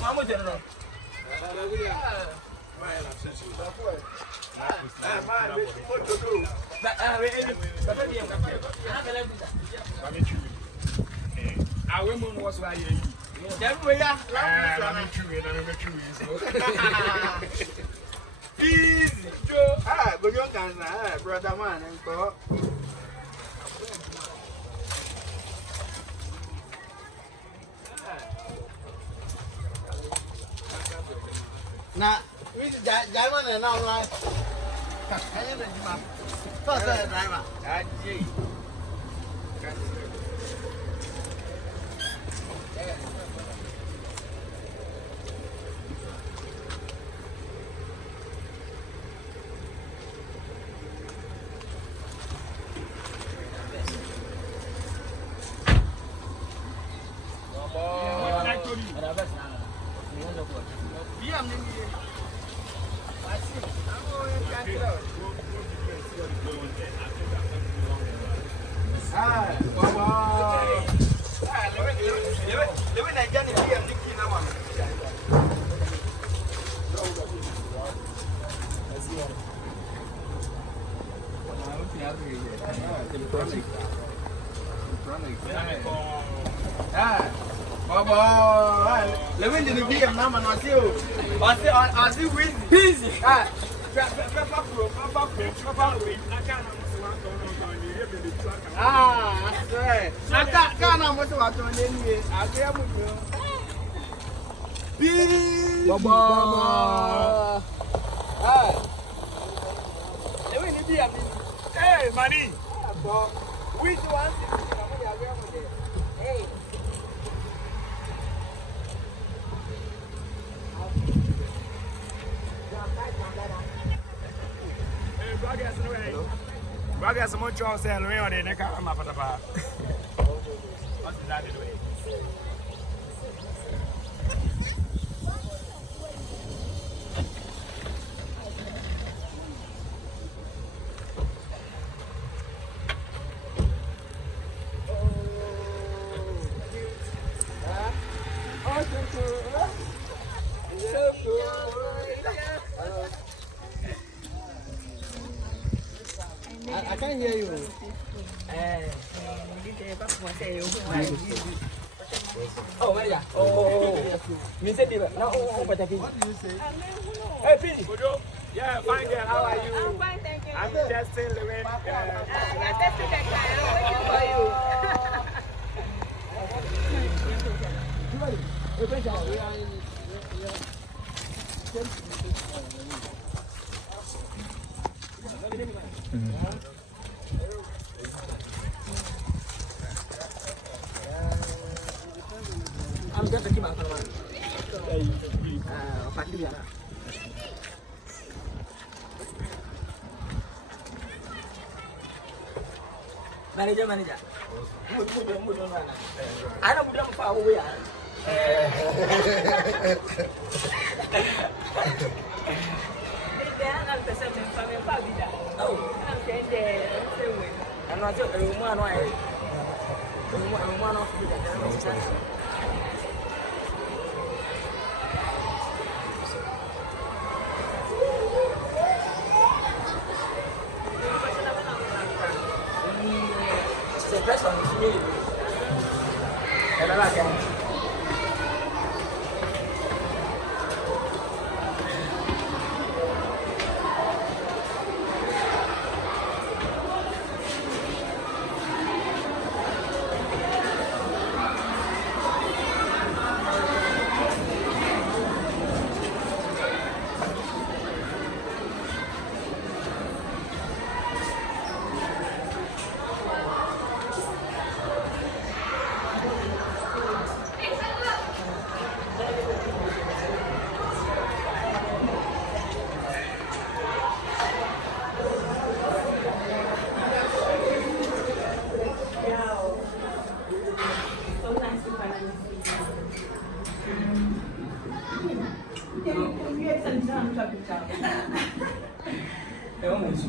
Mama general. I women was why you. Easy, Joe. Ah, but you can, brother man, and go. Nah, we German and now like. First driver. Lewin didn't be a man, I see with busy. I can't almost watch on any. I care with you. Hey, money. Which one? Hey. Bagay sa mo chong sa Louis on the neck of my papa. What's that way? I can't hear you. Oh, yeah. Oh, me said it. Now, what do you say? Hey, Pini. Yeah, fine girl. How are you? I'm fine, thank you. I'm just still living. You're testing the car. I'm waiting for you. I'm just a kid. Manager. I don't know how we are. I'm not sure the person is me. And I like it. É um isso.